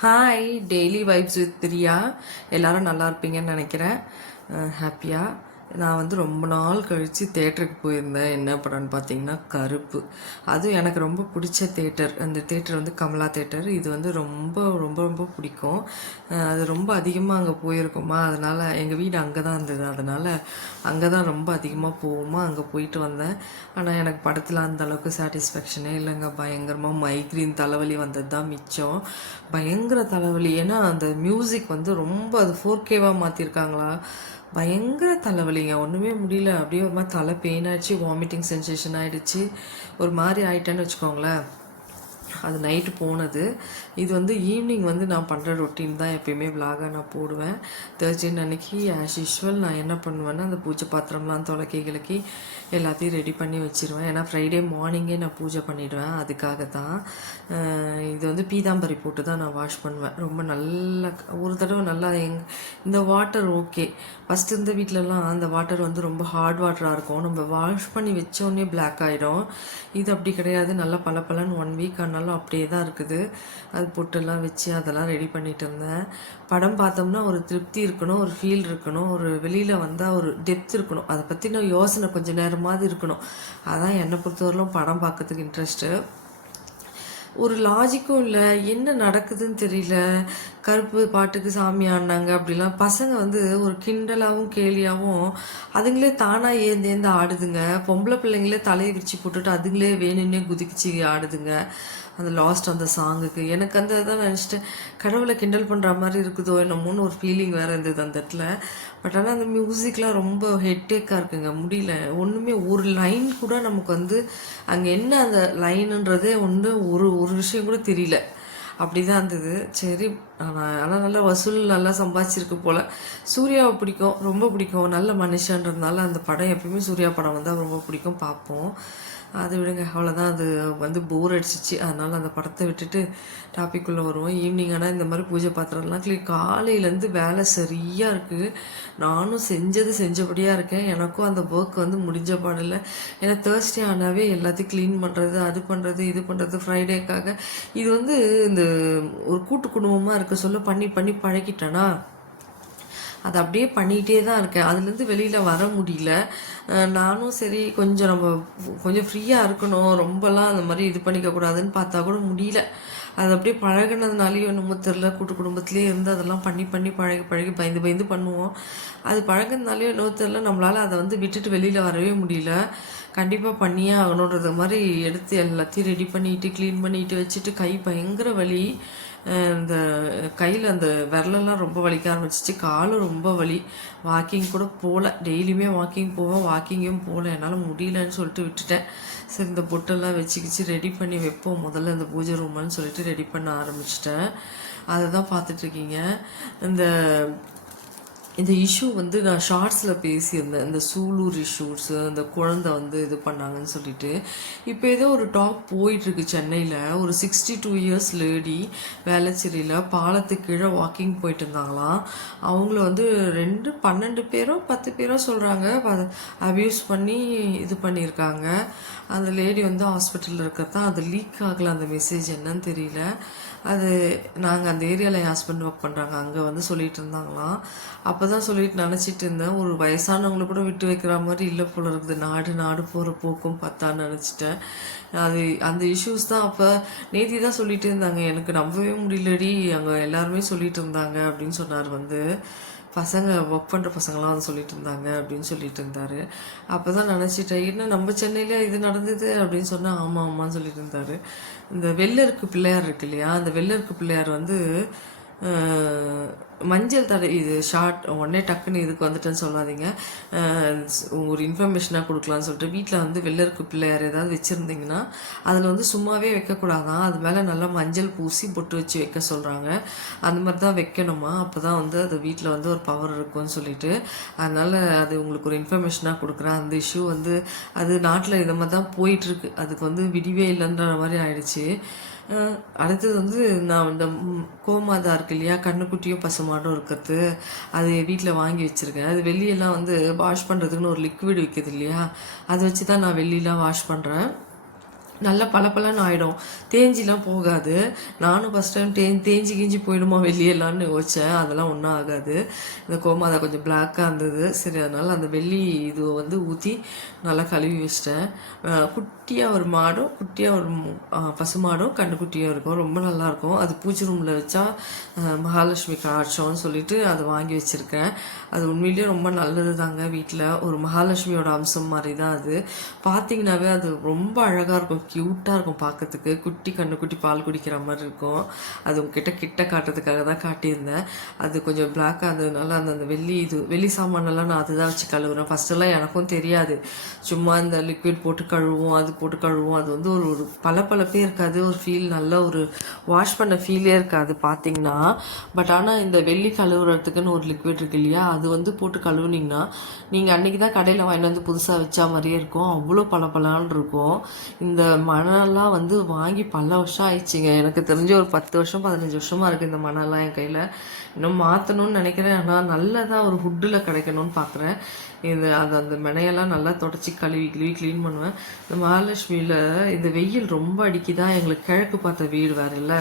Hi, daily vibes with Priya. எல்லாரும் நல்லா இருப்பீங்கன்னு நினைக்கிறேன். ஹாப்பியாக நான் வந்து ரொம்ப நாள் கழித்து தேட்டருக்கு போயிருந்தேன். என்ன படம்னு பார்த்தீங்கன்னா கருப்பு. அதுவும் எனக்கு ரொம்ப பிடிச்ச தேட்டர். அந்த தேட்டர் வந்து கமலா தேட்டர். இது வந்து ரொம்ப ரொம்ப ரொம்ப பிடிக்கும். அது ரொம்ப அதிகமாக அங்கே போயிருக்கோமா, அதனால் எங்கள் வீடு அங்கே தான் இருந்தது. அதனால் அங்கே தான் ரொம்ப அதிகமாக போவோமா, அங்கே போயிட்டு வந்தேன். ஆனால் எனக்கு படத்தில் அந்த அளவுக்கு சாட்டிஸ்ஃபேக்ஷனே இல்லைங்க. பயங்கரமாக மைக்ரீன் தலைவலி வந்தது தான் மிச்சம். பயங்கர தலைவலி. ஏன்னா அந்த மியூசிக் வந்து ரொம்ப அது 4Kவாக மாற்றிருக்காங்களா, பயங்கர தலைவலிங்க. ஒன்றுமே முடியல. அப்படியே ஒரு மாதிரி தலை பெயின் ஆகிடுச்சு, வாமிட்டிங் சென்சேஷன் ஆகிடுச்சு, ஒரு மாதிரி ஆகிட்டேன்னு வச்சுக்கோங்களேன். அது நைட்டு போனது. இது வந்து ஈவினிங் வந்து நான் பண்ணுற ரொட்டீன் தான். எப்பயுமே விலாகாக நான் போடுவேன். தேர்ஸ்டே அன்னைக்கு ஆஸ் யூஷுவல் நான் என்ன பண்ணுவேன்னா, அந்த பூஜை பாத்திரம்லாம் துலக்கி கிழக்கி எல்லாத்தையும் ரெடி பண்ணி வச்சுருவேன். ஏன்னா ஃப்ரைடே மார்னிங்கே நான் பூஜை பண்ணிவிடுவேன். அதுக்காக தான் இது வந்து பீதாம்பரி போட்டு தான் நான் வாஷ் பண்ணுவேன். ரொம்ப நல்லா ஒரு தடவை நல்லா இந்த வாட்டர் ஓகே. ஃபஸ்ட்டு இருந்த வீட்டிலலாம் அந்த வாட்டர் வந்து ரொம்ப ஹார்ட் வாட்டராக இருக்கும். நம்ம வாஷ் பண்ணி வச்சோடனே பிளாக் ஆகிடும். இது அப்படி கிடையாது. நல்லா பலன்னு 1 வீக் ஆனாலும் அப்படியே தான் இருக்குது. அது பொட்டெல்லாம் வச்சு அதெல்லாம் ரெடி பண்ணிட்டு இருந்தேன். படம் பார்த்தோம்னா ஒரு திருப்தி இருக்கணும், ஒரு ஃபீல் இருக்கணும், ஒரு வெளியில் வந்தால் ஒரு டெப்த் இருக்கணும், அதை பற்றின யோசனை கொஞ்சம் நேரமாவது இருக்கணும். அதான் என்னை பொறுத்தவரையிலும் படம் பார்க்கறதுக்கு இன்ட்ரெஸ்ட்டு. ஒரு லாஜிக்கும் இல்லை, என்ன நடக்குதுன்னு தெரியல. கருப்பு பாட்டுக்கு சாமி ஆடினாங்க அப்படிலாம். பசங்க வந்து ஒரு கிண்டலாகவும் கேலியாகவும் அதுங்களே தானாக ஏந்து ஆடுதுங்க. பொம்பளை பிள்ளைங்களே தலையை விரிச்சு போட்டுட்டு அதுங்களே வேணுன்னே குதிச்சு ஆடுதுங்க அந்த லாஸ்ட் அந்த சாங்குக்கு. எனக்கு அந்த இதான் நினச்சிட்டேன், கடவுளை கிண்டல் பண்ணுற மாதிரி இருக்குதோ என்னமோன்னு ஒரு ஃபீலிங் வேறு இருந்தது அந்த இடத்துல. பட் ஆனால் அந்த மியூசிக்லாம் ரொம்ப ஹெட்டேக்காக இருக்குங்க. முடியல ஒன்றுமே. ஒரு லைன் கூட நமக்கு வந்து அங்கே என்ன அந்த லைனுன்றதே ஒன்று ஒரு ஒரு விஷயம் கூட தெரியல. அப்படி தான் இருந்தது. சரி, ஆனால் நல்லா வசூல் நல்லா சம்பாதிச்சிருக்கு போல். சூர்யாவை பிடிக்கும், ரொம்ப பிடிக்கும், நல்ல மனுஷன்றதுனால அந்த படம் எப்பயுமே சூர்யா படம் வந்தால் ரொம்ப பிடிக்கும், பார்ப்போம். அது விடுங்க, அவ்வளோதான். அது வந்து போர் அடிச்சிச்சு. அதனால் அந்த படத்தை விட்டுட்டு டாபிக்குள்ளே வருவோம். ஈவினிங் ஆனால் இந்த மாதிரி பூஜை பாத்திரம்லாம் காலையிலேருந்து வேலை சரியாக இருக்குது. நானும் செஞ்சபடியாக இருக்கேன். எனக்கும் அந்த ஒர்க் வந்து முடிஞ்ச பாடில்லை. ஏன்னா தேர்ஸ்டே ஆனாவே எல்லாத்தையும் க்ளீன் பண்ணுறது, அது பண்ணுறது, இது பண்ணுறது, ஃப்ரைடேக்காக. இது வந்து இந்த ஒரு கூட்டு குடும்பமாக இருக்க சொல்ல பண்ணி பண்ணி பழகிட்டேனா, அதை அப்படியே பண்ணிகிட்டே தான் இருக்கேன். அதுலேருந்து வெளியில் வர முடியல. நானும் சரி கொஞ்சம் நம்ம கொஞ்சம் ஃப்ரீயாக இருக்கணும், ரொம்பலாம் அந்த மாதிரி இது பண்ணிக்கக்கூடாதுன்னு பார்த்தா கூட முடியல. அது அப்படியே பழகினதுனாலேயும் என்னமோ தெரில, கூட்டு குடும்பத்துலேயே இருந்து அதெல்லாம் பண்ணி பண்ணி பழகி பயந்து பண்ணுவோம். அது பழகினதுனாலேயும் என்னவோ தெரில, நம்மளால் அதை வந்து விட்டுட்டு வெளியில் வரவே முடியல. கண்டிப்பாக பண்ணியே ஆகணுன்றது மாதிரி எடுத்து எல்லாத்தையும் ரெடி பண்ணிட்டு க்ளீன் பண்ணிட்டு வச்சுட்டு கை பயங்கர வலி. இந்த கையில் அந்த விரலெல்லாம் ரொம்ப வலிக்க ஆரம்பிச்சிச்சு. காலும் ரொம்ப வலி. வாக்கிங் கூட போகல. டெய்லியுமே வாக்கிங் போவேன், வாக்கிங்கும் போகல. என்னால் முடியலன்னு சொல்லிட்டு விட்டுட்டேன். சரி, இந்த பொட்டெல்லாம் வச்சுக்கிச்சு ரெடி பண்ணி வைப்போம் முதல்ல இந்த பூஜை ரூம்னு சொல்லிட்டு ரெடி பண்ண ஆரம்பிச்சிட்டேன். அதை தான் பார்த்துட்ருக்கீங்க. இந்த இந்த இஷ்யூ வந்து நான் ஷார்ட்ஸில் பேசியிருந்தேன். இந்த சூலூர் இஷ்யூஸு, அந்த குழந்தை வந்து இது பண்ணாங்கன்னு சொல்லிட்டு. இப்போ ஏதோ ஒரு டாக் போயிட்டுருக்கு சென்னையில். ஒரு 62 இயர்ஸ் லேடி வேளச்சேரியில் பாலத்துக்கு கீழே வாக்கிங் போயிட்டு இருந்தாங்களாம். அவங்கள வந்து 12 பேரோ 10 பேரோ சொல்கிறாங்க அப்யூஸ் பண்ணி இது பண்ணியிருக்காங்க. அந்த லேடி வந்து ஹாஸ்பிட்டலில் இருக்கிறதான். அது லீக் ஆகலை அந்த மெசேஜ், என்னன்னு தெரியல. அது நாங்கள் அந்த ஏரியாவில் என் ஹஸ்பண்ட் ஒர்க் பண்ணுறாங்க, அங்கே வந்து சொல்லிட்டு இருந்தாங்களாம். அப்போ தான் சொல்லிட்டு நினச்சிட்டு இருந்தேன், ஒரு வயசானவங்களை கூட விட்டு வைக்கிற மாதிரி இல்லை போல இருக்குது. நாடு போகிற போக்கும் பார்த்தான்னு நினச்சிட்டேன். அது அந்த இஷ்யூஸ் தான். அப்போ நேத்தி தான் சொல்லிட்டு இருந்தாங்க, எனக்கு நம்பவே முடியலடி, அங்கே எல்லாருமே சொல்லிட்டு இருந்தாங்க அப்படின்னு சொன்னார். வந்து பசங்க ஒர்க் பண்ணுற பசங்களாம் வந்து சொல்லிட்டு இருந்தாங்க அப்படின்னு சொல்லிட்டு இருந்தார். அப்போ தான் நினச்சிட்டேன், என்ன நம்ம சென்னையில் இது நடந்தது அப்படின்னு சொன்னால் ஆமான்னு சொல்லிட்டு இருந்தார். இந்த வெள்ளருக்கு பிள்ளையார் இருக்கு இல்லையா, அந்த வெள்ளருக்கு பிள்ளையார் வந்து மஞ்சள் தடை, இது ஷார்ட் உடனே டக்குன்னு இதுக்கு வந்துட்டேன்னு சொல்லாதீங்க, ஒரு இன்ஃபர்மேஷனாக கொடுக்கலான்னு சொல்லிட்டு வீட்டில் வந்து வெள்ளருக்கு பிள்ளையார் ஏதாவது வச்சுருந்தீங்கன்னா அதில் வந்து சும்மாவே வைக்கக்கூடாதான், அது மேலே நல்லா மஞ்சள் பூசி பொட்டு வச்சு வைக்க சொல்கிறாங்க. அந்த மாதிரி தான் வைக்கணுமா, அப்போ தான் வந்து அது வீட்டில் வந்து ஒரு பவர் இருக்கும்னு சொல்லிட்டு. அதனால் அது உங்களுக்கு ஒரு இன்ஃபர்மேஷனாக கொடுக்குறேன். அந்த இஷ்யூ வந்து அது நாட்டில் இதை மாதிரி தான் போயிட்டுருக்கு. அதுக்கு வந்து விடிவே இல்லைன்ற மாதிரி ஆயிடுச்சு. அடுத்தது வந்து நான் இந்த கோமாதா இருக்கு இல்லையா, கண்ணுக்குட்டியும் பசுமாடும் இருக்கிறது, அது வீட்டில் வாங்கி வச்சுருக்கேன். அது வெளியெல்லாம் வந்து வாஷ் பண்ணுறதுக்குன்னு ஒரு லிக்விட் விற்கிது இல்லையா, அதை வச்சு தான் நான் வெளியெலாம் வாஷ் பண்ணுறேன். நல்லா பளபளன்னு ஆகிடும், தேஞ்சிலாம் போகாது. நானும் ஃபஸ்ட் டைம் தேஞ்சி கீஞ்சி போயிடுமா வெள்ளியெல்லாம்னு யோசித்தேன். அதெல்லாம் ஒன்றும் ஆகாது. இந்த கோமாதா கொஞ்சம் பிளாக்காக இருந்தது. சரி, அதனால் அந்த வெள்ளி இதுவை வந்து ஊற்றி நல்லா கழுவி வச்சிட்டேன். குட்டியாக ஒரு மாடும் குட்டியாக ஒரு பசுமாடும் கண்டுக்குட்டியும் இருக்கும். ரொம்ப நல்லாயிருக்கும். அது பூஜை ரூமில் வச்சா மகாலட்சுமி கடாட்சம்னு சொல்லிட்டு அதை வாங்கி வச்சுருக்கேன். அது உண்மையிலேயே ரொம்ப நல்லது தாங்க. வீட்டில் ஒரு மகாலட்சுமியோட அம்சம் மாதிரி தான் அது. பார்த்தீங்கன்னாவே அது ரொம்ப அழகாக இருக்கும், க்யூட்டாக இருக்கும் பார்க்கறதுக்கு. குட்டி கண்ணுக்குட்டி பால் குடிக்கிற மாதிரி இருக்கும். அது உங்ககிட்ட கிட்ட காட்டுறதுக்காக தான் காட்டியிருந்தேன். அது கொஞ்சம் பிளாக்காக இருந்ததுனால அந்த வெள்ளி சாமானெல்லாம் நான் அதுதான் வச்சு கழுவுறேன். ஃபஸ்ட்டெல்லாம் எனக்கும் தெரியாது. சும்மா இந்த லிக்விட் போட்டு கழுவுவோம், அது போட்டு கழுவுவோம். அது வந்து ஒரு பளபளப்பே இருக்காது. ஒரு ஃபீல், நல்ல ஒரு வாஷ் பண்ண ஃபீலே இருக்காது பார்த்தீங்கன்னா. பட் ஆனால் இந்த வெள்ளி கழுவுறதுக்குன்னு ஒரு லிக்விட் இருக்கு இல்லையா, அது வந்து போட்டு கழுவுனீங்கன்னா நீங்கள் அன்றைக்கி தான் கடையில் வாங்கிட்டு வந்து புதுசாக வச்சா மாதிரியே இருக்கும். அவ்வளோ பளபளன்னு இருக்கும். இந்த மணலாம் வந்து வாங்கி பல வருஷம் ஆயிடுச்சுங்க. எனக்கு தெரிஞ்ச ஒரு 10 வருஷம் 15 வருஷமாக இருக்குது இந்த மணலாம் என் கையில். இன்னும் மாற்றணும்னு நினைக்கிறேன். ஆனால் நல்லதாக ஒரு ஹுட்டில் கிடைக்கணும்னு பார்க்குறேன். அந்த மெனையெல்லாம் நல்லா தொடச்சி கழுவி க்ளீன் பண்ணுவேன். இந்த மகாலட்சுமியில் இந்த வெயில் ரொம்ப அடிக்குதா, எங்களுக்கு கிழக்கு பார்த்த வீடு வேறு இல்லை.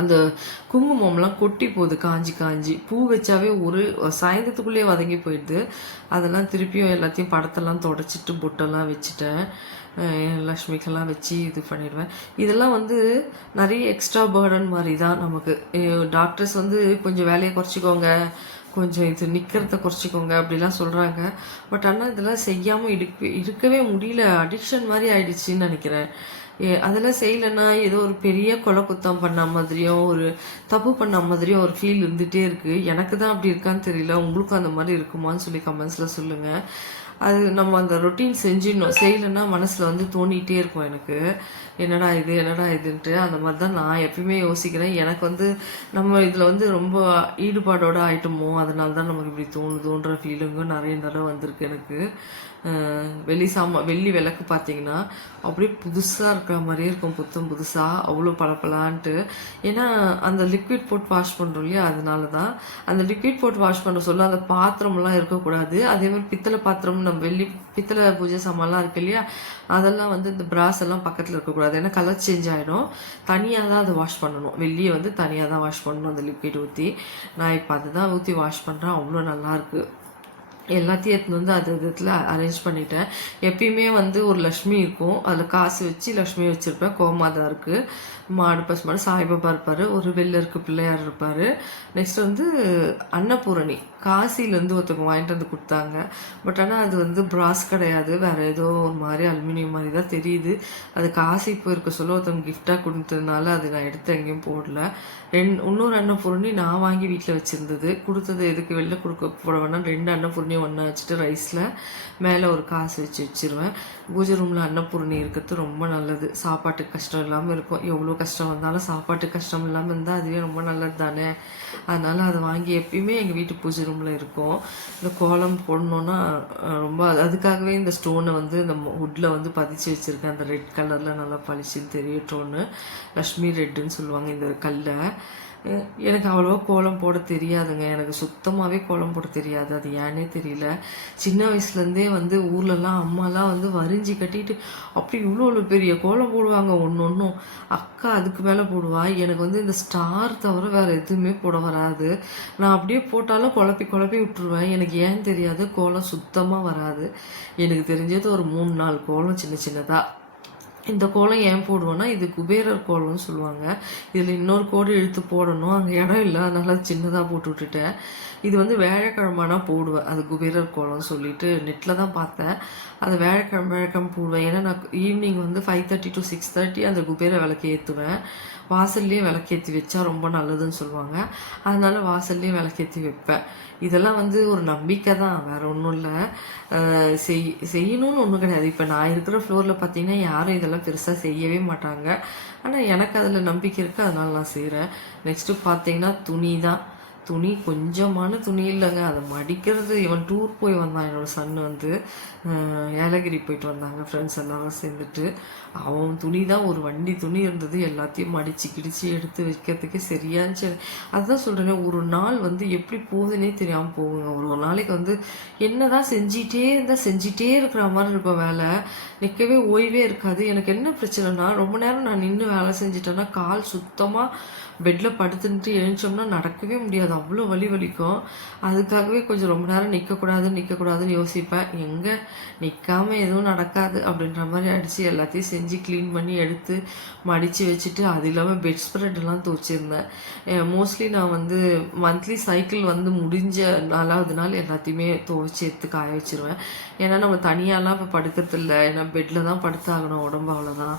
அந்த குங்குமம்லாம் கொட்டி போகுது, காஞ்சி காஞ்சி. பூ வச்சாவே ஒரு சாயந்தரத்துக்குள்ளேயே வதங்கி போயிடுது. அதெல்லாம் திருப்பியும் எல்லாத்தையும் படத்தெல்லாம் தொடச்சிட்டு பொட்டெல்லாம் வச்சுட்டேன். லக்ஷ்மிக்கெல்லாம் வச்சு இது பண்ணிடுவேன். இதெல்லாம் வந்து நிறைய எக்ஸ்ட்ரா பேர்டன் மாதிரி தான் நமக்கு. டாக்டர்ஸ் வந்து கொஞ்சம் வேலையை குறைச்சிக்கோங்க, கொஞ்சம் இது நிற்கிறத குறைச்சிக்கோங்க அப்படிலாம் சொல்கிறாங்க. பட் ஆனால் இதெல்லாம் செய்யாமல் இருக்கவே முடியல. அடிக்ஷன் மாதிரி ஆயிடுச்சுன்னு நினைக்கிறேன். அதெல்லாம் செய்யலைன்னா ஏதோ ஒரு பெரிய கொலை குத்தம் பண்ண மாதிரியும் ஒரு தப்பு பண்ண மாதிரியும் ஒரு ஃபீல் இருந்துகிட்டே இருக்குது. எனக்கு தான் அப்படி இருக்கான்னு தெரியல, உங்களுக்கும் அந்த மாதிரி இருக்குமான்னு சொல்லி கமெண்ட்ஸில் சொல்லுங்கள். அது நம்ம அந்த ரொட்டீன் செஞ்சிடணும். செய்யலைன்னா மனசில் வந்து தோண்டிகிட்டே இருக்கும் எனக்கு, என்னடா இதுன்ட்டு. அந்த மாதிரி தான் நான் எப்பயுமே யோசிக்கிறேன். எனக்கு வந்து நம்ம இதில் வந்து ரொம்ப ஈடுபாடோடு ஆயிட்டோமோ, அதனால தான் நமக்கு இப்படி தோணுன்ற ஃபீலிங்கும் நிறைய தடவை வந்திருக்கு எனக்கு. வெள்ளி விளக்கு பார்த்தீங்கன்னா அப்படியே புதுசாக இருக்கிற மாதிரியே இருக்கும், புத்தம் புதுசாக, அவ்வளோ பளபளான்ட்டு. ஏன்னா அந்த லிக்விட் போட்டு வாஷ் பண்ணுறோம் இல்லையா, அதனால தான். அந்த லிக்விட் போட்டு வாஷ் பண்ண சொல்ல அந்த பாத்திரமெல்லாம் இருக்கக்கூடாது. அதே மாதிரி பித்தளை பாத்திரம், நம்ம பித்தளை பூஜை சாமான்லாம் இருக்கு இல்லையா, அதெல்லாம் வந்து இந்த பிராஸ் எல்லாம் பக்கத்தில் இருக்கக்கூடாது. ஏன்னா கலர் சேஞ்ச் ஆகிடும். தனியாக தான் அதை வாஷ் பண்ணணும். வெள்ளியை வந்து தனியாக தான் வாஷ் பண்ணணும் அந்த லிக்விட் ஊற்றி. நான் இப்போ அதுதான் ஊற்றி வாஷ் பண்ணுறேன். அவ்வளோ நல்லாயிருக்கு. எல்லாத்தையும் எடுத்துன்னு வந்து அது இதில் அரேஞ்ச் பண்ணிட்டேன். எப்பயுமே வந்து ஒரு லக்ஷ்மி இருக்கும், அதில் காசு வச்சு லக்ஷ்மி வச்சுருப்பேன். கோமாதா இருக்குது, மாடு பசுமாடு, சாய்பாபா இருப்பார், ஒரு வெள்ளருக்கு பிள்ளையார் இருப்பார். நெக்ஸ்ட் வந்து அன்னபூரணி காசிலேருந்து ஒருத்தவங்க வாங்கிட்டு வந்து கொடுத்தாங்க. பட் ஆனால் அது வந்து பிராஸ் கிடையாது, வேறு ஏதோ ஒரு மாதிரி அலுமினியம் மாதிரி தான் தெரியுது. அது காசி போயிருக்க சொல்ல ஒருத்தவங்க கிஃப்டாக கொடுத்ததுனால அது நான் எடுத்து எங்கேயும் போடல. இன்னொரு அன்னபூரணி நான் வாங்கி வீட்டில் வச்சுருந்தது, கொடுத்தது எதுக்கு வெளில போட வேணாம். 2 அன்னபூரணியும் ஒன்றா வச்சுட்டு ரைஸில் மேலே ஒரு காசு வச்சுருவேன். பூஜை ரூமில் அன்னபூரணி இருக்கிறது ரொம்ப நல்லது. சாப்பாட்டுக்கு கஷ்டம் இல்லாமல் இருக்கும். எவ்வளோ கஷ்டம் வந்தாலும் சாப்பாட்டுக்கு கஷ்டம் இல்லாமல் இருந்தால் அதுவே ரொம்ப நல்லது தானே. அதனால் அதை வாங்கி எப்பயுமே எங்கள் வீட்டு பூஜை ரூமில் இருக்கும். இந்த கோலம் போடணுன்னா ரொம்ப அதுக்காகவே இந்த ஸ்டோனை வந்து இந்த வுட்டில் வந்து பதிச்சு வச்சுருக்கேன். அந்த ரெட் கலரில் நல்லா பளிச்சுன்னு தெரியட்டோன்னு, லக்ஷ்மி ரெட்டுன்னு சொல்லுவாங்க இந்த கல்லை. எனக்கு அவ்வளோவா கோலம் போட தெரியாதுங்க. எனக்கு சுத்தமாகவே கோலம் போட தெரியாது. அது ஏன்னே தெரியல. சின்ன வயசுலேருந்தே வந்து ஊர்லலாம் அம்மாலாம் வந்து வரிஞ்சி கட்டிட்டு அப்படி இவ்வளோ பெரிய கோலம் போடுவாங்க. ஒன்றும் அக்கா அதுக்கு மேலே போடுவா. எனக்கு வந்து இந்த ஸ்டார் தவிர வேறு எதுவுமே போட வராது. நான் அப்படியே போட்டாலும் குழப்பி விட்டுருவேன். எனக்கு ஏன்னு தெரியாது, கோலம் சுத்தமாக வராது. எனக்கு தெரிஞ்சது ஒரு 3-4 கோலம் சின்னதாக. இந்த கோலம் ஏன் போடுவோன்னா, இது குபேரர் கோலம்னு சொல்லுவாங்க. இதில் இன்னொரு கோடு இழுத்து போடணும், அங்கே இடம் இல்லை, அதனால சின்னதாக போட்டு விட்டுட்டேன். இது வந்து வியாழக்கிழமைனா போடுவேன். அது குபேரர் கோலம்னு சொல்லிட்டு நெட்டில் தான் பார்த்தேன். அது வியாழக்கிழமை போடுவேன். ஏன்னா நான் ஈவினிங் வந்து 5:30 to 6:30 அந்த குபேர விளக்கு ஏற்றுவேன். வாசல்லையே விளக்கேற்றி வச்சா ரொம்ப நல்லதுன்னு சொல்லுவாங்க. அதனால வாசல்லையே விளக்கேற்றி வைப்பேன். இதெல்லாம் வந்து ஒரு நம்பிக்கை தான், வேறு ஒன்றும் இல்லை. செய்யணும்னு ஒன்றும் கிடையாது. இப்போ நான் இருக்கிற ஃப்ளோரில் பார்த்தீங்கன்னா யாரும் இதெல்லாம் பெருசாக செய்யவே மாட்டாங்க. ஆனால் எனக்கு அதில் நம்பிக்கை இருக்குது, அதனால நான் செய்கிறேன். நெக்ஸ்ட்டு பார்த்தீங்கன்னா துணி தான். துணி கொஞ்சமான துணி இல்லைங்க, அதை மடிக்கிறது. இவன் டூர் போய் வந்தான், என்னோட சன் வந்து ஏலகிரி போயிட்டு வந்தாங்க ஃப்ரெண்ட்ஸ் எல்லாரும் சேர்ந்துட்டு. அவன் துணி தான் ஒரு வண்டி துணி இருந்தது, எல்லாத்தையும் மடித்து கிடிச்சு எடுத்து வைக்கிறதுக்கு சரியாச்சு. அதுதான் சொல்கிறேனே, ஒரு நாள் வந்து எப்படி போகுதுன்னே தெரியாமல் போகுங்க. ஒரு நாளைக்கு வந்து என்ன தான் செஞ்சிட்டே இருக்கிற மாதிரி இருக்கும் வேலை, நிற்கவே ஓய்வே இருக்காது. எனக்கு என்ன பிரச்சனைனா, ரொம்ப நேரம் நான் நின்று வேலை செஞ்சிட்டேன்னா கால் சுத்தமாக பெட்டில் படுத்துட்டு எழுந்தோம்னா நடக்கவே முடியாது, அவ்வளோ வலிக்கும். அதுக்காகவே கொஞ்சம் ரொம்ப நேரம் நிற்கக்கூடாதுன்னு யோசிப்பேன். எங்கே நிற்காமல் எதுவும் நடக்காது அப்படின்ற மாதிரி அடித்து எல்லாத்தையும் செஞ்சு க்ளீன் பண்ணி எடுத்து மடித்து வச்சுட்டு, அது இல்லாமல் பெட் ஸ்ப்ரெட்டெல்லாம் துவச்சிருந்தேன். மோஸ்ட்லி நான் வந்து மந்த்லி சைக்கிள் வந்து முடிஞ்ச 4வது நாள் எல்லாத்தையுமே துவைச்சி எடுத்து காய வச்சுருவேன். ஏன்னா நம்ம தனியாலாம் இப்போ படுக்கிறது இல்லை, ஏன்னா பெட்டில் தான் படுத்தாகணும், உடம்பு அவ்வளோதான்.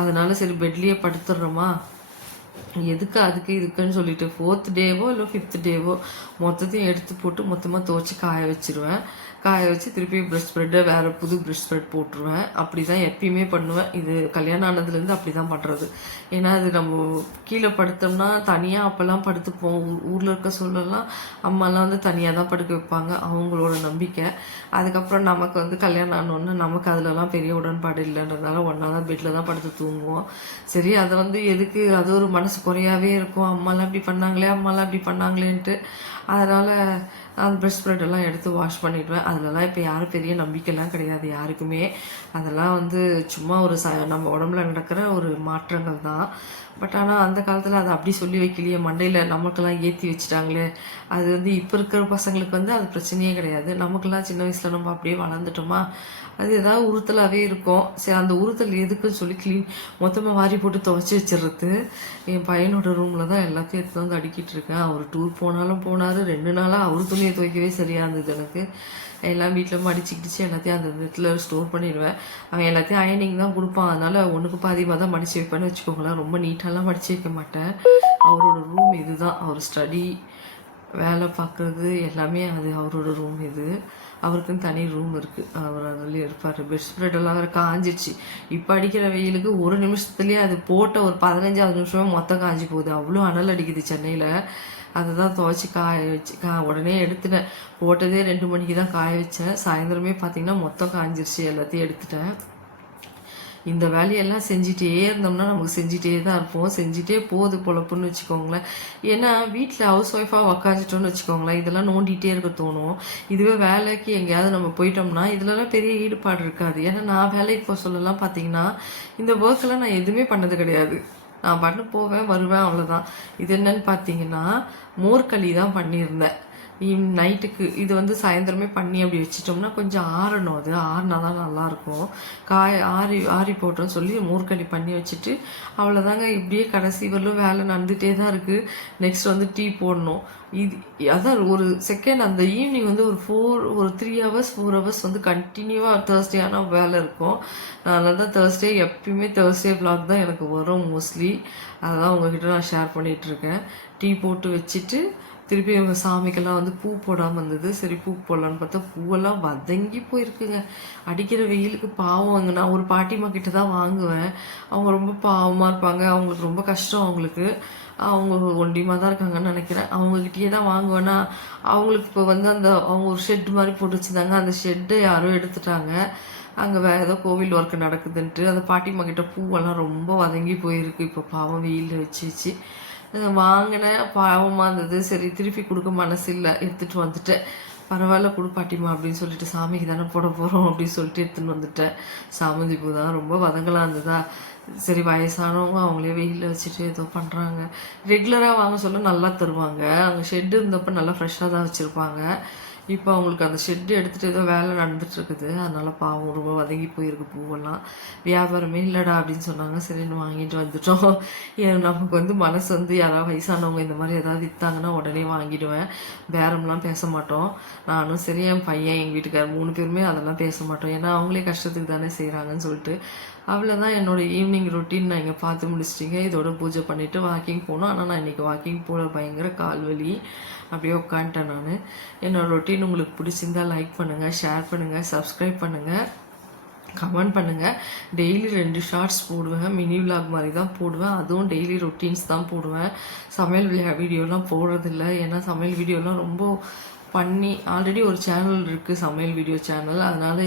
அதனால சரி பெட்லேயே படுத்துடுறோமா, எதுக்கு அதுக்கு இதுக்குன்னு சொல்லிட்டு 4th டேவோ இல்லை 5th டேவோ மொத்தத்தையும் எடுத்து போட்டு மொத்தமாக துவச்சி காய வச்சுருவேன். காய வச்சு திருப்பி ப்ரெஷ் ஸ்ப்ரெட்டை வேறு புது ப்ரெஷ் ஸ்ப்ரெட் போட்டுருவேன். அப்படி தான் எப்பயுமே பண்ணுவேன். இது கல்யாணம் ஆனதுலேருந்து அப்படி தான் பண்ணுறது. ஏன்னா அது நம்ம கீழே படுத்தோம்னா தனியாக அப்போல்லாம் படுத்துப்போம். ஊரில் இருக்க சொல்லலாம் அம்மாலாம் வந்து தனியாக தான் படுக்க வைப்பாங்க, அவங்களோட நம்பிக்கை. அதுக்கப்புறம் நமக்கு வந்து கல்யாணம் ஆனோன்னு நமக்கு அதிலலாம் பெரிய உடன்பாடு இல்லைன்றதுனால ஒன்றா தான் பெட்டில் தான் படுத்து தூங்குவோம். சரி, அதை வந்து எதுக்கு, அது ஒரு மனசு குறையாவே இருக்கும், அம்மாலாம் இப்படி பண்ணாங்களேன்ட்டு. அதனால் அந்த ப்ரெஷ் ஸ்ப்ரெட்டெல்லாம் எடுத்து வாஷ் பண்ணிவிடுவேன். அதிலலாம் இப்போ யாரும் பெரிய நம்பிக்கைலாம் கிடையாது யாருக்குமே. அதெல்லாம் வந்து சும்மா ஒரு நம்ம உடம்புல நடக்கிற ஒரு மாற்றங்கள் தான். பட் ஆனால் அந்த காலத்தில் அதை அப்படி சொல்லி வைக்கலையே, மண்டையில் நமக்கெல்லாம் ஏற்றி வச்சுட்டாங்களே. அது வந்து இப்போ இருக்கிற பசங்களுக்கு வந்து அது பிரச்சனையே கிடையாது. நமக்கெல்லாம் சின்ன வயசில் நம்ம அப்படியே வளர்ந்துட்டோமா, அது ஏதாவது உறுத்தலாகவே இருக்கும். சரி, அந்த உறுத்தல் எதுக்குன்னு சொல்லி மொத்தமாக வாரி போட்டு துவைச்சி வச்சிடுறது. என் பையனோட ரூமில் தான் எல்லாத்தையும் எடுத்து வந்து அடுக்கிட்டு இருக்கேன். அவர் டூர் போனாலும் போனார், 2 நாளாக அவர் துணியை துவைக்கவே சரியாக இருந்தது எனக்கு. எல்லாம் வீட்டில் மடிச்சுக்கிடுச்சு எல்லாத்தையும் அந்த இடத்துல ஸ்டோர் பண்ணிடுவேன். அவன் எல்லாத்தையும் அயனிங் தான் கொடுப்பான், அதனால் ஒன்றுக்கு பாதிமாக தான் மடித்து வைப்பேன்னு வச்சுக்கோங்களேன். ரொம்ப நீட்டாலாம் மடித்து வைக்க மாட்டேன். அவரோட ரூம் இது தான், அவர் ஸ்டடி வேலை பார்க்குறது எல்லாமே அது அவரோட ரூம் இது. அவருக்குன்னு தனி ரூம் இருக்குது, அவர் அதில் இருப்பார். பெட் ஸ்ப்ரெட்டெல்லாம் வேறு காஞ்சிடுச்சு. இப்போ அடிக்கிற வெயிலுக்கு ஒரு நிமிஷத்துலேயே அது போட்ட ஒரு 15வது நிமிஷமே மொத்தம் காஞ்சி போகுது, அவ்வளோ அனல் அடிக்குது சென்னையில். அதை தான் துவைச்சி காய வச்சு உடனே எடுத்துட்டேன். போட்டதே 2 மணிக்கு தான் காய வச்சேன். சாயந்தரமே பார்த்திங்கன்னா மொத்தம் காஞ்சிருச்சு, எல்லாத்தையும் எடுத்துட்டேன். இந்த வேலையெல்லாம் செஞ்சிட்டே இருந்தோம்னா நமக்கு செஞ்சிட்டே தான் இருப்போம், செஞ்சிட்டே போகுது பொழப்புன்னு வச்சுக்கோங்களேன். ஏன்னா வீட்டில் ஹவுஸ் ஒய்ஃபாக உக்காந்துட்டோன்னு வச்சுக்கோங்களேன், இதெல்லாம் நோண்டிகிட்டே இருக்க தோணும். இதுவே வேலைக்கு எங்கேயாவது நம்ம போயிட்டோம்னா இதுலலாம் பெரிய ஈடுபாடு இருக்காது. ஏன்னா நான் வேலைக்கு போக சொல்லலாம் பார்த்தீங்கன்னா இந்த ஒர்க்கெல்லாம் நான் எதுவுமே பண்ணது கிடையாது. நான் பண்ண போவேன் வருவேன், அவ்வளோதான். இது என்னன்னு பார்த்தீங்கன்னா மோர்களி தான் பண்ணியிருந்தேன் நைட்டுக்கு. இது வந்து சாயந்தரமே பண்ணி அப்படி வச்சிட்டோம்னா கொஞ்சம் ஆறணும், அது ஆறினா தான் நல்லாயிருக்கும். ஆறி போட்டோன்னு சொல்லி மோர்களி பண்ணி வச்சுட்டு அவ்வளோதாங்க. இப்படியே கடைசி வரலும் வேலை நடந்துகிட்டே தான் இருக்குது. நெக்ஸ்ட் வந்து டீ போடணும். இது அதான் ஒரு செகண்ட் அந்த ஈவினிங் வந்து ஒரு 3 hours 4 hours வந்து கண்டினியூவாக தேர்ஸ்டே ஆனால் வேலை இருக்கும். அதனால தான் எப்பயுமே தேர்ஸ்டே vlog தான் எனக்கு வரும் மோஸ்ட்லி. அதெல்லாம் உங்ககிட்ட நான் ஷேர் பண்ணிகிட்ருக்கேன். டீ போட்டு வச்சுட்டு திருப்பி எங்கள் சாமிக்கெல்லாம் வந்து பூ போடாமல் இருந்தது. சரி பூ போடலான்னு பார்த்தா பூவெல்லாம் வதங்கி போயிருக்குங்க அடிக்கிற வெயிலுக்கு. பாவம், அங்கே நான் ஒரு பாட்டிமா கிட்ட தான் வாங்குவேன். அவங்க ரொம்ப பாவமாக இருப்பாங்க, அவங்களுக்கு ரொம்ப கஷ்டம். அவங்க ஒண்டியமாக தான் இருக்காங்கன்னு நினைக்கிறேன். அவங்கக்கிட்டே தான் வாங்குவேன்னா அவங்களுக்கு இப்போ வந்து அவங்க ஒரு ஷெட் மாதிரி போட்டு வச்சுருந்தாங்க. அந்த ஷெட்டை யாரோ எடுத்துட்டாங்க. அங்கே வேறு ஏதோ கோவில் ஒர்க்கு நடக்குதுன்ட்டு அந்த பாட்டிமா கிட்ட பூவெல்லாம் ரொம்ப வதங்கி போயிருக்கு. இப்போ பாவம் வெயிலில் வச்சு வாங்கினேன், பாவமாக இருந்தது. சரி திருப்பி கொடுக்க மனசு இல்லை, எடுத்துகிட்டு வந்துட்டேன். பரவாயில்ல கொடுப்பாட்டிமா அப்படின்னு சொல்லிட்டு, சாமிக்கு தானே போட போகிறோம் அப்படின்னு சொல்லிட்டு எடுத்துன்னு வந்துட்டேன். சாமந்தி பூ தான் ரொம்ப வதங்கலாம் இருந்ததா. சரி வயசானவங்க அவங்களே வெயிலில் வச்சுட்டு ஏதோ பண்ணுறாங்க. ரெகுலராக வாங்க சொல்ல நல்லா தருவாங்க. அங்கே ஷெட்டு இருந்தப்போ நல்லா ஃப்ரெஷ்ஷாக தான் வச்சுருப்பாங்க. இப்போ அவங்களுக்கு அந்த ஷெட்டு எடுத்துகிட்டு ஏதோ வேலை நடந்துட்டுருக்குது, அதனால் பாவம் ரொம்ப வதங்கி போயிருக்கு பூவெல்லாம். வியாபாரமே இல்லைடா அப்படின்னு சொன்னாங்க. சரின்னு வாங்கிட்டு வந்துட்டோம். நமக்கு வந்து மனசு வந்து யாராவது வயசானவங்க இந்த மாதிரி ஏதாவது விற்றாங்கன்னா உடனே வாங்கிடுவேன். பேரம்லாம் பேச மாட்டோம். நானும் சரி என் பையன் எங்கள் வீட்டுக்கார் 3 பேருமே அதெல்லாம் பேச மாட்டோம். ஏன்னா அவங்களே கஷ்டத்துக்கு தானே செய்கிறாங்கன்னு சொல்லிட்டு. அவ்வளோதான் என்னோடய ஈவினிங் ரொட்டீன் நான் இங்கே பார்த்து முடிச்சிட்டிங்க. இதோட பூஜை பண்ணிவிட்டு வாக்கிங் போனோம். ஆனால் நான் இன்றைக்கி வாக்கிங் போல பயங்கர கால்வலி, அப்படியே உட்காந்துட்டேன் நான். என்னோடய ரொட்டீன் உங்களுக்கு பிடிச்சிருந்தால் லைக் பண்ணுங்கள், ஷேர் பண்ணுங்கள், சப்ஸ்கிரைப் பண்ணுங்கள். கமெண்ட் பண்ணுங்கள். டெய்லி 2 ஷார்ட்ஸ் போடுவேன், மினி விலாக் மாதிரி தான் போடுவேன். அதுவும் டெய்லி ரொட்டீன்ஸ் தான் போடுவேன். சமையல் வீடியோலாம் போடுறதில்ல. ஏன்னா சமையல் வீடியோலாம் ரொம்ப பண்ணி ஆல்ரெடி ஒரு சேனல் இருக்குது, சமையல் வீடியோ சேனல். அதனால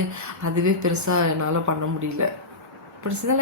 அதுவே பெருசாக என்னால் பண்ண முடியல. பிடிச்சதால